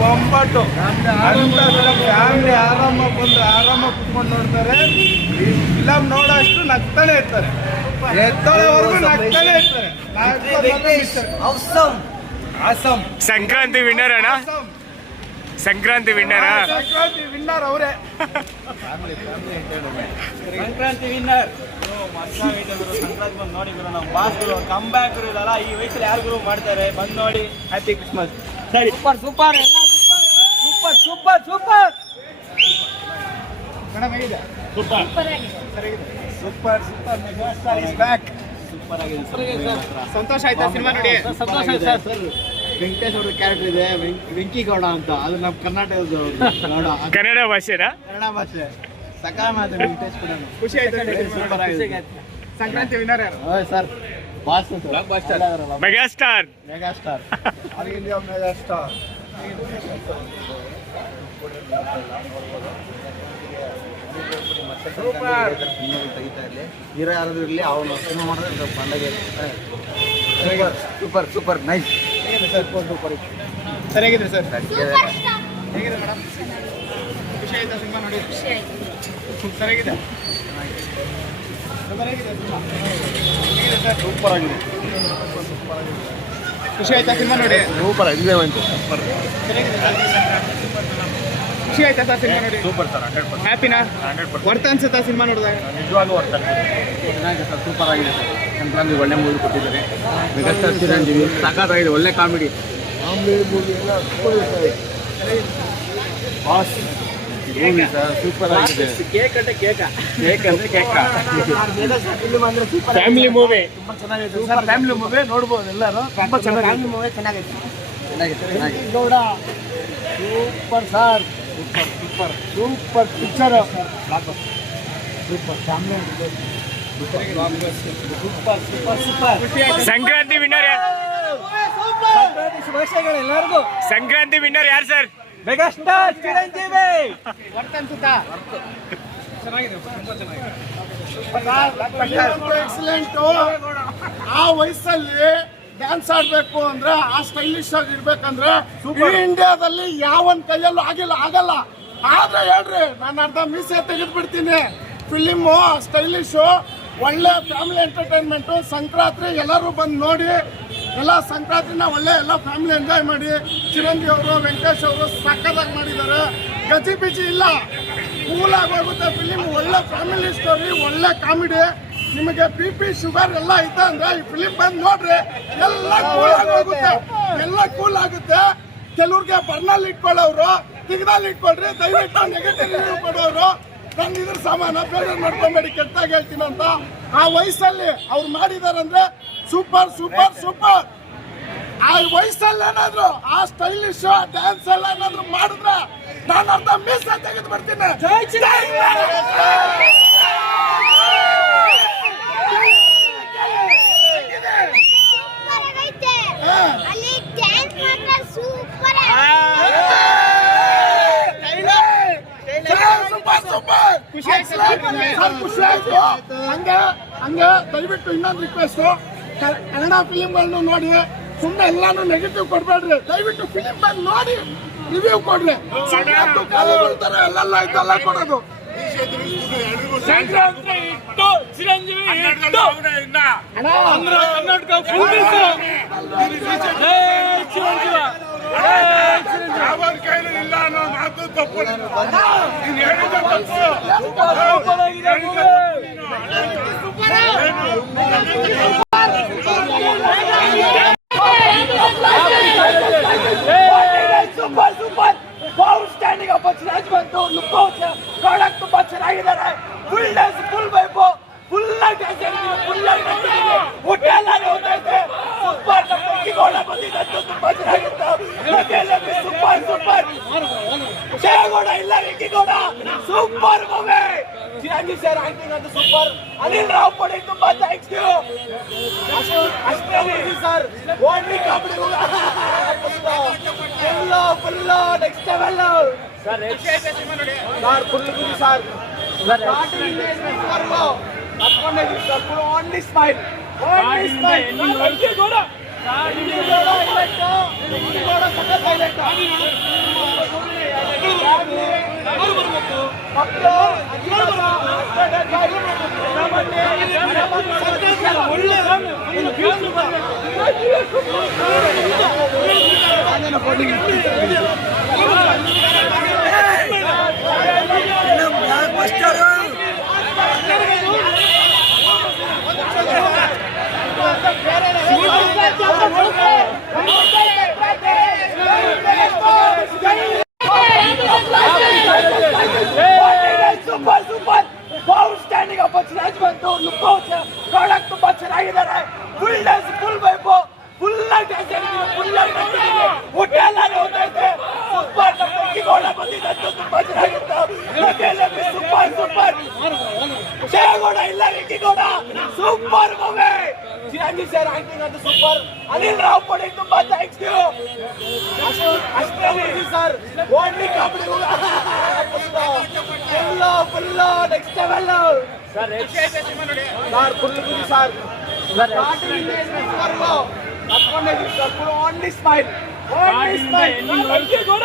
ಬೊಂಬಾಟು family ಆರಾಮಾಗಿ ಬಂದು ಆರಾಮಾಗಿ ಕುತ್ಕೊಂಡು ನೋಡ್ತಾರೆ. ಫಿಲಮ್ ನೋಡೋಷ್ಟು ನಗ್ತಾನೆ ಇರ್ತಾರೆ, ಎತ್ತೋವರೆಗೂ ನಗ್ತಾನೆ ಇರ್ತಾರೆ. ಸಂಕ್ರಾಂತಿ ವಿನ್ನರ್ ಅಣ್ಣ, ಸಂಕ್ರಾಂತಿ ವಿನ್ನರ್ ಅವರೇ. ಸಂಕ್ರಾಂತಿ ವಿನ್ನರ್ ಸಂಕ್ರಾಂತಿ ಬಂದು ನೋಡಿ ಗುರು, ನಾವು ಬಾಸ್ಗಳು ಕಮ್ ಬ್ಯಾಕ್ ಇರೋದಲ್ಲ ಈ ವಯಸ್ಸಲ್ಲಿ ಯಾರು ಮಾಡ್ತಾರೆ, ಬಂದು ನೋಡಿ. Happy Christmas. ಸರಿ, super super super super super super super megastar is back. Super ಆಗಿದೆ. ಸಂತೋಷ ಆಯ್ತಾ ಸಿನಿಮಾ ನೋಡಿ? ಸಂತೋಷ ಆಯ್ತು ಸರ್. ವೆಂಕಟೇಶ್ ಅವ್ರ ಕ್ಯಾರೆಕ್ಟರ್ ಇದೆ, ವೆಂಕಿಗೌಡ ಅಂತ, ಅದು ನಮ್ಮ ಕರ್ನಾಟಕದ ಗೌಡ, ಕನ್ನಡ ಭಾಷೆನಾ? ಕನ್ನಡ ಭಾಷೆ ಸಕಾಲ ಮಾತು. ವೆಂಕಟೇಶ್ ಕೂಡ ಖುಷಿ ಆಯ್ತಾ? ಸೂಪರ್ ಆಗಿದೆ. ಸಂಕ್ರಾಂತಿ ವಿನ್ನರ್ ಯಾರು? Sir boss megastar. Megastar all India megastar. Super. Hero ಯಾರಾದ್ರೂ ಇರಲಿ, ಅವನು ಸಿನಿಮಾ ಮಾಡಿದ್ರೆ ಬಂದಾಗೆ. Super super nice. ಸರಿಯಾಗಿದೆ ಸರ್. ಹೇಗಿದೆ ಮೇಡಮ್? ಖುಷಿ ಆಯ್ತಾ ಸಿನಿಮಾ ನೋಡಿ? ಸರಿಯಾಗಿದೆ. ಸೂಪರ್ ಆಗಿದೆ. ಖುಷಿ ಆಯ್ತಾ ಸಿನಿಮಾ ನೋಡಿ? ಸೂಪರ್ ಆಗಿದೆ. ಸೂಪರ್. ಖುಷಿ ಆಯ್ತಾ ಸರ್ ಸಿನಿಮಾ ನೋಡಿ? Super sir. 100%. ಹ್ಯಾಪಿನಾ? 100%. ವರ್ತ ಅನ್ಸುತ್ತಾ ಸಿನಿಮಾ ನೋಡಿದಾಗ? ನಿಜವಾಗೂ ವರ್ತ ಚೆನ್ನಾಗಿದೆ ಸರ್. ಸೂಪರ್ ಆಗಿದೆ ಸರ್. ಸಂಕ್ರಾಂತಿ ಒಳ್ಳೆ ಮೂವಿ ಕೊಟ್ಟಿದ್ದಾರೆ. ಮೆಗಾಸ್ಟಾರ್ ಚಿರಂಜೀವಿ ಸಖತ್ತಾಗಿದೆ, ಒಳ್ಳೆ comedy. Boss movie sir super ಆಗಿದೆ. ಕೇಕ್ ಅಂದ್ರೆ ಕೇಕ, ಕೇಕ್ ಅಂದ್ರೆ ಕೇಕ. ಫ್ಯಾಮಿಲಿ ಮೂವಿ ತುಂಬಾ ಚೆನ್ನಾಗಿದೆ ಸರ್. ಫ್ಯಾಮಿಲಿ ಮೂವಿ ನೋಡ್ಬೋದು ಎಲ್ಲರೂ. ತುಂಬಾ ಚೆನ್ನಾಗಿದೆ. ಫ್ಯಾಮಿಲಿ ಮೂವಿ ಚೆನ್ನಾಗಿದೆ. Gowda super sir. Super super super picture. Super family super super super. Sankranti winner ಯಾರು? ಶುಭಾಶಯಗಳು ಎಲ್ಲರಿಗೂ. ಸಂಕ್ರಾಂತಿ ವಿನ್ನರ್ ಯಾರು ಸರ್? ಮೆಗಾಸ್ಟಾರ್ ಚಿರಂಜೀವಿ. ವರ್ತ ಅನ್ಸುತ್ತಾ? ಚೆನ್ನಾಗಿದೆ, ತುಂಬಾ ಚೆನ್ನಾಗಿದೆ. ಎಕ್ಸಲೆಂಟ್. ಆ ವಯಸ್ಸಲ್ಲಿ ಡ್ಯಾನ್ಸ್ ಆಡ್ಬೇಕು ಅಂದ್ರೆ, ಆ ಸ್ಟೈಲಿಶ್ ಆಗಿ ಇರ್ಬೇಕಂದ್ರೆ ಇಂಡಿಯಾದಲ್ಲಿ ಯಾವನ್ ಕೈಯಲ್ಲೂ ಆಗಲ್ಲ. ಆದ್ರೆ ಹೇಳ್ರಿ, ನಾನು ಅರ್ಧ ಮೀಸೆ ತೆಗೆದು ಬಿಡ್ತೀನಿ. ಫಿಲಿಮು ಸ್ಟೈಲಿಶು, ಒಳ್ಳೆ ಫ್ಯಾಮಿಲಿ ಎಂಟರ್ಟೈನ್ಮೆಂಟು. ಸಂಕ್ರಾಂತಿ ಎಲ್ಲರೂ ಬಂದು ನೋಡಿ, ಎಲ್ಲ ಸಂಕ್ರಾಂತಿನ ಒಳ್ಳೆ ಎಲ್ಲ ಫ್ಯಾಮಿಲಿ ಎಂಜಾಯ್ ಮಾಡಿ. ಚಿರಂಜೀವಿ ಅವರು, ವೆಂಕಟೇಶ್ ಅವರು ಸಕ್ಕತ್ತಾಗಿ ಮಾಡಿದ್ದಾರೆ. ಗಜಿ ಬಿಜಿ ಇಲ್ಲ, ಕೂಲ್ ಆಗಿ ಹೋಗುತ್ತೆ ಫಿಲಿಮ್. ಒಳ್ಳೆ ಫ್ಯಾಮಿಲಿ ಸ್ಟೋರಿ, ಒಳ್ಳೆ ಕಾಮಿಡಿ. ನಿಮಗೆ BP ಶುಗರ್ ಎಲ್ಲ ಐತೆ ಅಂದ್ರೆ ಈ ಫಿಲಿಮ್ ಬಂದು ನೋಡ್ರಿ, ಎಲ್ಲ ಕೂಲ್ ಆಗಿ ಹೋಗುತ್ತೆ, ಎಲ್ಲ ಕೂಲ್ ಆಗುತ್ತೆ. ಕೆಲವ್ರಿಗೆ ಬರ್ನಲ್ಲಿ ಇಟ್ಕೊಳ್ಳೋರು ತಿಗದಲ್ಲಿ ಇಟ್ಕೊಳ್ರಿ, ದಯವಿಟ್ಟು ನೆಗೆಟಿವ್ ರಿವ್ಯೂ ಕೊಡೋರು ನಂಗೆ ಇದ್ರ ಸಾಮಾನ ಬೇಜಾರು ಮಾಡ್ಕೊಂಬೇಡಿ, ಕೆಟ್ಟಾಗಿ ಹೇಳ್ತೀನಿ ಅಂತ. ಆ ವಯಸ್ಸಲ್ಲಿ ಅವ್ರು ಮಾಡಿದಾರಂದ್ರೆ ಸೂಪರ್ ಸೂಪರ್ ಸೂಪರ್. ಆ ವಯಸ್ಸಲ್ಲಿ ಏನಾದ್ರು ಆ ಸ್ಟೈಲಿಶ್ ಡ್ಯಾನ್ಸ್ ಎಲ್ಲ ಏನಾದ್ರು ಮಾಡಿದ್ರೆ ನಾನು ಅರ್ಧ ಮೀಸೆ ತೆಗೆದು ಬರ್ತೀನಿ. ಖುಷಿ ಆಯ್ತು. ಹಂಗೆ ದಯವಿಟ್ಟು ಇನ್ನೊಂದು ರಿಕ್ವೆಸ್ಟ್, ಕನ್ನಡ ಫಿಲಿಮ್ಗಳನ್ನು ನೋಡಿ, ಸುಮ್ಮನೆ ಎಲ್ಲಾನು ನೆಗೆಟಿವ್ ಕೊಡ್ಬೇಡ್ರಿ. ದಯವಿಟ್ಟು ಫಿಲಿಮ್ ಬಂದು ನೋಡಿ ರಿವ್ಯೂ ಕೊಡ್ರಿ. ಎಲ್ಲೆಲ್ಲ ಇದೆಲ್ಲ ಕೊಡೋದು. ಸಂಕ್ರಾಂತಿ ಇಟ್ಟು ಚಿರಂಜೀವಿ ಇಲ್ಲ ಅನ್ನೋ ಮಾತು ತಪ್ಪು. Super super power standing up ಬಂತು. ಪ್ರಾಡಕ್ಟ್ ತುಂಬಾ ಚೆನ್ನಾಗಿದ್ದಾರೆ. Full dance, full vibe, full ಆಗಿ ಫುಲ್ ಊಟ ಎಲ್ಲ ಹೋಗ್ತೈತೆ. ಸೂಪರ್. ಗೋಳ ಬಂದಿದ್ದು ತುಂಬಾ ಚೆನ್ನಾಗಿತ್ತು. Super super. ಜಯಗೌಡ ಇಲ್ಲ, Reddygowda super movie. Chiranjeevi sir acting ಅಂತ ಸೂಪರ್. ಅನಿಲ್ ರಾವ್ ಪಡೆ ತುಂಬಾ ಥ್ಯಾಂಕ್ಸ್ ಯು. ಅಷ್ಟೇ sir, only comedy full next level sir. Full sir only smile. Super super power standing up ರಾಜಬಂತು ಲುಕ್ ಪ್ರಾಡಕ್ಟ್ ತುಂಬಾ ಚೆನ್ನಾಗಿದ್ದಾರೆ full dance full vibe full ಆಗಿ dance ಆಡಿದ್ದೀವಿ full ಆಗಿ ಡ್ಯಾನ್ಸ್ ಆಡಿದ್ದೀವಿ ಊಟ ಎಲ್ಲಾನು ಹೋಗ್ತೈತೆ ಸೂಪರ್ ಗೋಳ ಬಂದಿದ್ದು ತುಂಬಾ ಚೆನ್ನಾಗಿತ್ತು ಸೂಪರ್ ಸೂಪರ್ ಜಯಗೌಡ ಇಲ್ಲ Reddygowda super movie Chiranjeevi sir acting ಅಂತ ಸೂಪರ್ ಅನಿಲ್ ರಾವ್ ಪಡೆ ತುಂಬಾ ಥ್ಯಾಂಕ್ಸ್ ಯು ಅಷ್ಟೇ sir only comedy full next level sir full ಖುಷಿ sir only smile only smile ರೆಡ್ಡಿಗೌಡ